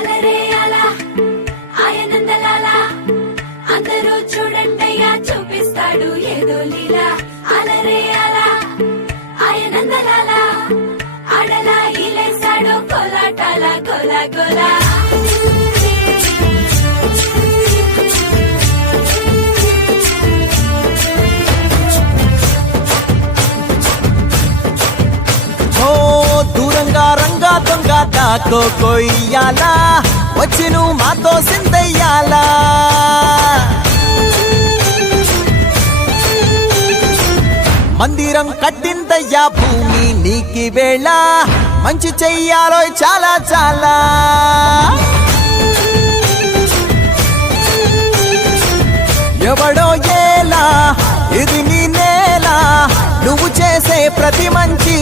అలరే అలా ఆయనందలాలా అందరూ చూడండయ్యా చూపిస్తాడు ఏదో లీలా అలరే అలా ఆయనందలాలా ఆడలా ఇలేసాడు కోలాటాల కోలా కోలా దూరంగా రంగా దొంగ దాకో కొయ్యాలా వచ్చి నువ్వు మాతో సిందయ్యాలా మందిరం కట్టిందయ్యా భూమి నీకి వేళ మంచి చెయ్యాలో చాలా చాలా ఎవడో ఏలా ఇది నీ నేల నువ్వు చేసే ప్రతి మంచి